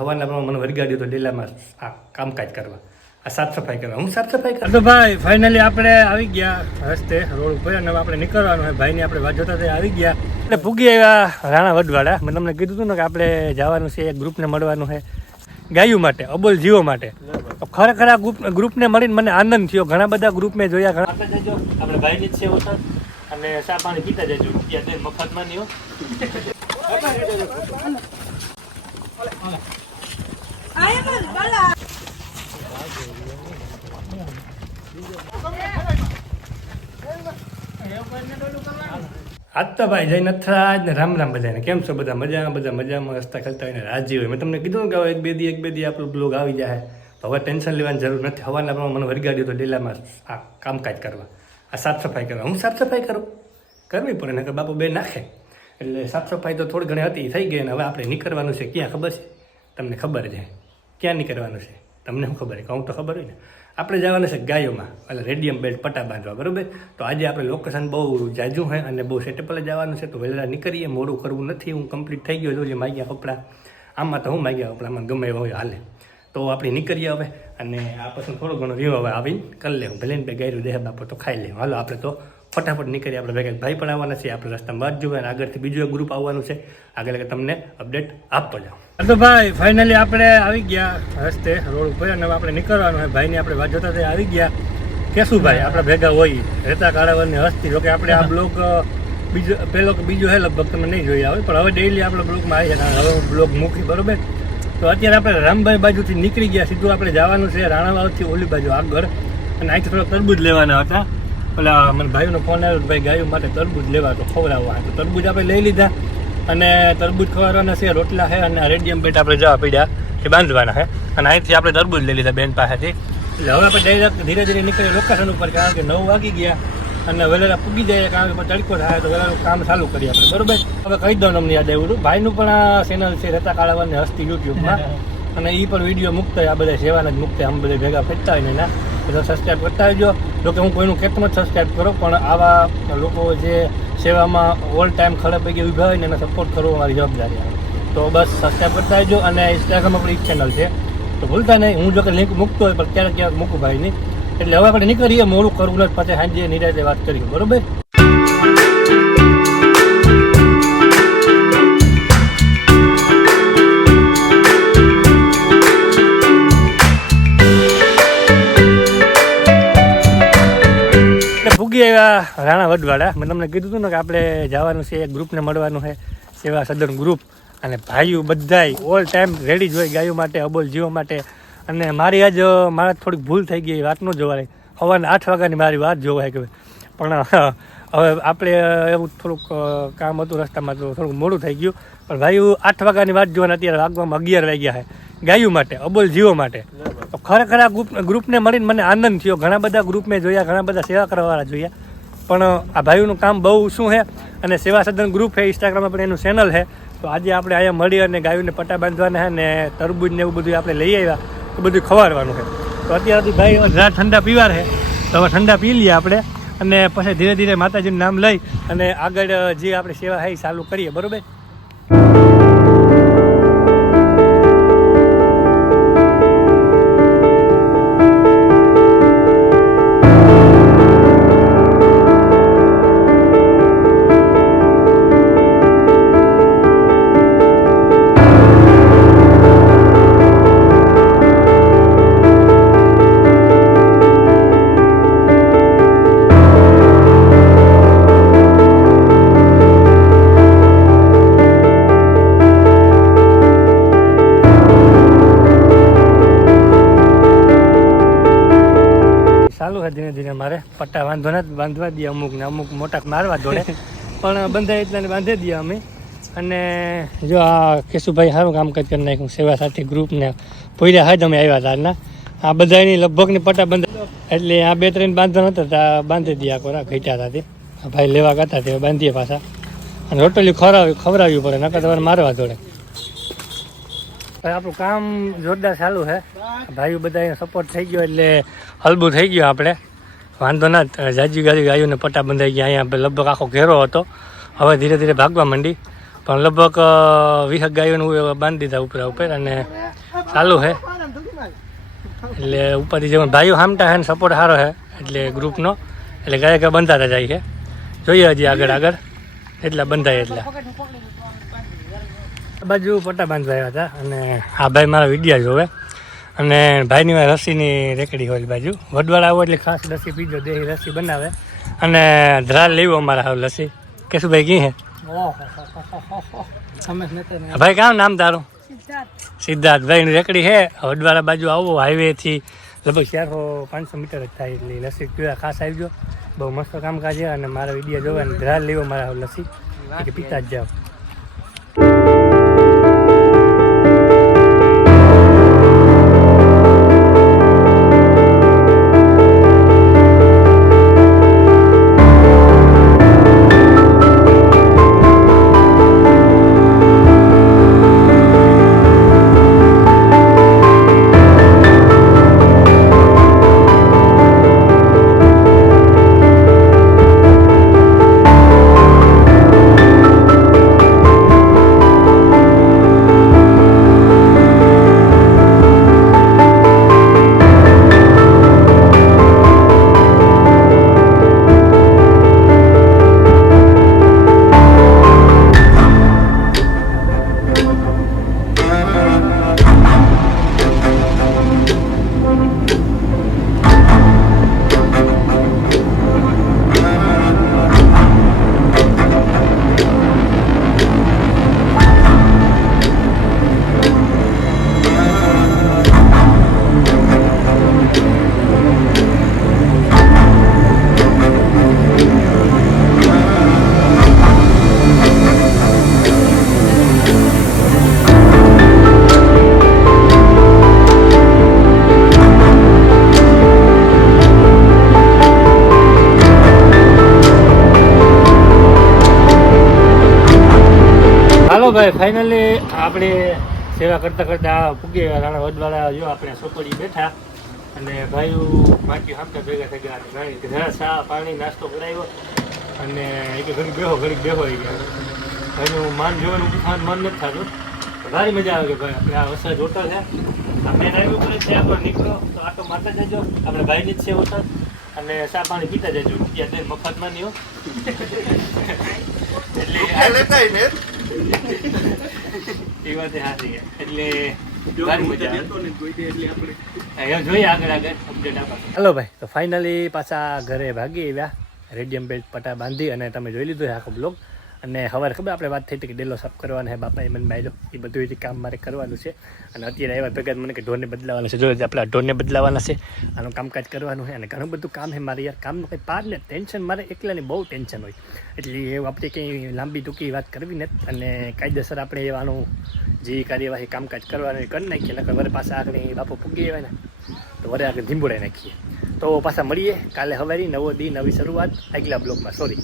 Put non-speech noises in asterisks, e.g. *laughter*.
હવાના પ્રમાણે મને વરગાડ્યો તો ડેલામાં આ કામકાજ કરવા આ સાફ સફાઈ કરવા. હું સાફ સફાઈ કરું? તો ભાઈ ફાઇનલી આપણે આવી ગયા રસ્તે રોડ ઉપર અને હવે આપણે નીકળવાનું હોય. ભાઈને આપણે વાત જોતા આવી ગયા. એટલે પૂગી આવ્યા રાણા વડવાડા. મેં તમને કીધું હતું ને કે આપણે જવાનું છે એક ગ્રુપને મળવાનું છે. ગાયું માટે અબોલ જીવો માટે. તો ખરેખર આ ગ્રુપ ગ્રુપને મળીને મને આનંદ થયો. ઘણા બધા ગ્રુપ મેં જોયા ઘણા આપણે જજો આપણે ભાઈની જ છે અને સા પાણી પીતા જજો. રૂપિયા મફતમાં નહીં આજ તો ભાઈ જય નથરાજ ને રામ રામ બધાને. કેમ છો બધા? મજામાં? બધા મજામાં? હસતા ખેલતા હોય ને રાજી હોય. મેં તમને કીધું કે હવે એક બે દી, એક બે દી આપણું બ્લોગ આવી જાય. તો હવે ટેન્શન લેવાની જરૂર નથી. હવાના પ્રમાણે મને વરગાડ્યું તો લીલામાં આ કામકાજ કરવા. આ સાફ સફાઈ કરવા. હું સાફ સફાઈ કરું? કરવી પડે, નકર બાપુ બે નાખે. એટલે સાફ સફાઈ તો થોડી ઘણી હતી, થઈ ગઈ અને હવે આપણે નીકળવાનું છે. ક્યાં ખબર છે? તમને ખબર છે. ક્યાં નીકળવાનું છે? તમને શું ખબર કહું તો ખબર હોય ને. આપણે જવાનું છે ગાયોમાં, એટલે રેડિયમ બેલ્ટ પટ્ટા બાંધવા, બરાબર? તો આજે આપણે લોકેશન બહુ જાજુ હોય અને બહુ સેટેબલ જવાનું છે, તો વહેલા નીકળીએ, મોડું કરવું નથી, હું કમ્પ્લીટ થઈ ગયો છું, જે માગ્યા કપડાં. આમાં તો હું માગ્યા કપડામાં ગમે એવા હોય હાલે. તો આપણે નીકળીએ હવે, અને આ પછી થોડો ઘણો વ્યૂ હવે આવીને કરી લેવું. ભલે ને બે ગાયરું દેહ બાપો તો ખાઈ લેવું. હાલો, આપણે તો ફટાફટ નીકળી આપણે ભેગા. ભાઈ પણ આવવાના છે આપણે રસ્તામાં બાદ જોવે અને આગળથી બીજું એક ગ્રુપ આવવાનું છે. આગળ તમને અપડેટ આપતો જાઉં. તો ભાઈ ફાઇનલી આપણે આવી ગયા રસ્તે રોડ ઉપર અને આપણે નીકળવાનું હોય ભાઈની આપણે વાત જોતા આવી ગયા. કેશુભાઈ આપણે ભેગા હોય. રહેતા કાળાવરની હસ્તી. જોકે આપણે આ બ્લોગ બીજો પહેલો કે બીજો હે લગભગ તમે નહીં જોઈ આવે પણ હવે ડેઈલી આપણે બ્લોગમાં આવી જાય હવે હું બ્લોગ મૂકી બરોબર? તો અત્યારે આપણે રામભાઈ બાજુથી નીકળી ગયા. સીધું આપણે જવાનું છે રાણાવાવથી ઓલી બાજુ આગળ. અને અહીંથી થોડો તરબૂજ લેવાના હતા. પેલા મને ભાઈનો ફોન આવ્યો ભાઈ ગાયો માટે તરબૂજ લેવા તો ખવડાવવા તો તરબૂજ આપણે લઈ લીધા અને તરબૂજ ખવડાવવાના છે, રોટલા છે અને રેડિયમ પેટ આપણે જવા પડ્યા એ બાંધવાના છે. અને અહીંથી આપણે તરબૂજ લઈ લીધા બેન પાસેથી. એટલે હવે આપણે ડાયરેક્ટ ધીરે ધીરે નીકળીએ લોકેશન ઉપર, કારણ કે નવ વાગી ગયા અને વહેલા પૂગી જાય, કારણ કે તડકો થાય તો વહેલાનું કામ ચાલુ કરીએ આપણે, બરોબર? હવે કહી દઉં અમને યાદ આવ્યું ભાઈનું પણ આ ચેનલ છે, રતા કાળાવાની હસ્તી યુટ્યુબમાં. અને એ પણ વીડિયો મૂકતા આ બધા સેવાના જ મૂકતા આમ બધા ભેગા ફેરતા હોય ને એના. બધા સબસ્ક્રાઈબ કરતા હોજો જોકે હું કોઈનું કહેતો જ સબસ્ક્રાઈબ કરો, પણ આવા લોકો જે સેવામાં ઓલ ટાઈમ ખરાબ પૈકી ઊભા હોય ને એને સપોર્ટ કરવો મારી જવાબદારી આવે. તો બસ સબસ્ક્રાઈબ કરતા હોજો અને ઇન્સ્ટાગ્રામ આપણી ચેનલ છે. તો ભૂલતા નહીં, હું જો કે લિંક મૂકતો હોય, પણ ક્યારેક ક્યારેક મૂકું ભાઈની. એટલે હવે આપણે નીકળીએ, મોડું કરવું નથી, પછી સાંજે નિરાતે વાત કરીએ, બરોબર? ભૂગી આવ્યા રાણા વડવાડા. મેં તમને કીધું હતું ને કે આપણે જવાનું છે, એક ગ્રુપને મળવાનું છે, સેવા સદન ગ્રુપ. અને ભાઈઓ બધાય ઓલ ટાઈમ રેડી જ હોય ગાયો માટે, અબોલ જીવો માટે. અને મારી આજ મારા થોડીક ભૂલ થઈ ગઈ વાત ન જોવાય. સવારના આઠ વાગ્યાની મારી વાત જોવાય કે પણ હવે આપણે એવું થોડુંક કામ હતું, રસ્તામાં તો થોડુંક મોડું થઈ ગયું. પણ ભાઈઓ આઠ વાગ્યાની વાત જોવાની, અત્યારે વાગવામાં અગિયાર વાગ્યા છે. ગાયો માટે, અબોલ જીવો માટે. તો ખરેખર આ ગ્રુપ ગ્રુપને મળીને મને આનંદ થયો. ઘણા બધા ગ્રુપ મેં જોયા, ઘણા બધા સેવા કરવાવાળા જોયા. પણ, આ ભાઈઓનું કામ બહુ શું છે? અને સેવા સદન ગ્રુપ છે ઇન્સ્ટાગ્રામ પર એનું ચેનલ છે. તો આજે આપણે અહીંયા મળી અને ગાયોને પટ્ટા બાંધવાના છે ને તરબૂજ ને એવું બધું આપણે લઈ આવ્યા. તો બધું ખવાડવાનું છે. તો અત્યારથી ભાઈ અડધા ઠંડા પીવાર છે તો હવે ઠંડા પી લઈએ આપણે. અને પછી ધીરે ધીરે માતાજીનું નામ લઈ અને આગળ જે આપણે સેવા છે એ ચાલુ કરીએ. બરોબર? મારે પટ્ટા વાંધો જ બાંધવા દઈએ અમુક ને અમુક મોટા મારવા દોડે *laughs* પણ બંધાય એટલાને બાંધી દઈએ અમે. અને જો આ કેશુભાઈ સારું કામકાજ કરી નાખ્યું સેવા સાથી ગ્રુપને પોઈરા હાજ અમે આવ્યા હતા આજના આ બધાની લગભગની પટ્ટા બંધ એટલે આ બે ત્રણ બાંધો નતા તા બાંધી દઈએ આખો રા ઘટ્યા હતા તે. આ ભાઈ લેવા ગતા તે બાંધીએ પાછા. અને રોટલી ખવડાવી ખવડાવવી પડે નકર તમારે મારવા દોડે આપણું કામ જોરદાર ચાલુ છે. ભાઈઓ બધા સપોર્ટ થઈ ગયો એટલે હલબું થઈ ગયું આપણે. વાંધો ના જાજી ગાડી ગાયોને પટ્ટા બંધાઈ ગયા. અહીંયા લગભગ આખો ઘેરો હતો. હવે ધીરે ધીરે ભાગવા માંડી. પણ લગભગ વીસ એવા બાંધી દીધા ઉપર ઉપર અને ચાલુ છે એટલે ઉપરથી જેમાં ભાઈઓ હામટા છે ને સપોર્ટ સારો છે એટલે ગ્રુપનો એટલે ગાય ગાય બંધાતા જાય છે જોઈએ હજી આગળ આગળ. એટલા બંધાય એટલા. બાજુ પટ્ટા બાંધવા આવ્યા હતા અને આ ભાઈ મારા વિડીયા જોવે. અને ભાઈની વાય રસીની રેકડી હોય બાજુ. વડવાળા આવો એટલે ખાસ લસ્સી પીજો દેહી લસ્સી બનાવે. અને ધ્રાલ લેવો અમારા હાવ લસ્સી. કેશુભાઈ કી હે? ભાઈ કામ નામ તારું? સિદ્ધાર્થ. ભાઈ રેકડી હે? વડવાળા બાજુ આવો હાઈવેથી લગભગ ચારસો પાંચસો મીટર જ થાય એટલે લસ્સી પીવા ખાસ આવજો. બહુ મસ્ત કામકાજ છે અને મારા વીડિયો જોવા અને ધ્રાલ લેવો મારા હાવ લસ્સી. એટલે પીતા જ જાઓ. ભાઈ ફાઇનલી આપણે સેવા કરતા કરતા પૂગી રાણા વડવાળા જો આપણે સોપડી બેઠા અને ભાઈઓ બાકી હપ્તા ભેગા થઈ ગયા. ભાઈ ઘણા ચા, પાણી, નાસ્તો કરાવ્યો અને એક કે ઘડી બેહો ઘડી બેહો આવી ગયા. ભાઈનું માન જોવાનું ખાન મન નથી થતું. ભારી મજા આવે કે ભાઈ, આપણે આ વરસાદ હોટલ છે. આપણે ડ્રાઈવર કરે છે, આપણે નીકળો, તો આટો મારતા જજો. આપણે ભાઈની જ છે હોટલ અને સા પાણી પીતા જજો. રૂપિયા દે મફતમાં નહીં હો. એટલે એ વાત સાચી. એટલે હલો ભાઈ તો ફાઇનલી પાછા ઘરે ભાગી આવ્યા. રેડિયમ બેલ્ટ પટા બાંધી અને તમે જોઈ લીધું આખો બ્લોગ અને સવારે ખબર આપણે વાત થઈ હતી કે ડેલો સાફ કરવાના હે બાપાએ મને બાયલો એ બધું એ કામ મારે કરવાનું છે. અને અત્યારે આવ્યા ભેગા મને કે ઢોરને બદલાવાના છે. જો આપણે ઢોરને બદલાવાના છે, આનું કામકાજ કરવાનું છે અને ઘણું બધું કામ છે મારે યાર. કામનું કંઈ પાર ને ટેન્શન મારે એકલાની બહુ ટેન્શન હોય. એટલે એવું આપણે કંઈ લાંબી ટૂંકી વાત કરવી ને અને કાયદેસર આપણે એવાનું જે કાર્યવાહી કામકાજ કરવાનું એ કરી નાખીએ. નકર વરે પાછા આગળ બાપુ પૂગી આવે ને તો વરે આગળ ધીંબોડાઈ નાખીએ. તો પાછા મળીએ કાલે હવારી નવો દી નવી શરૂઆત આગલા બ્લોગમાં સોરી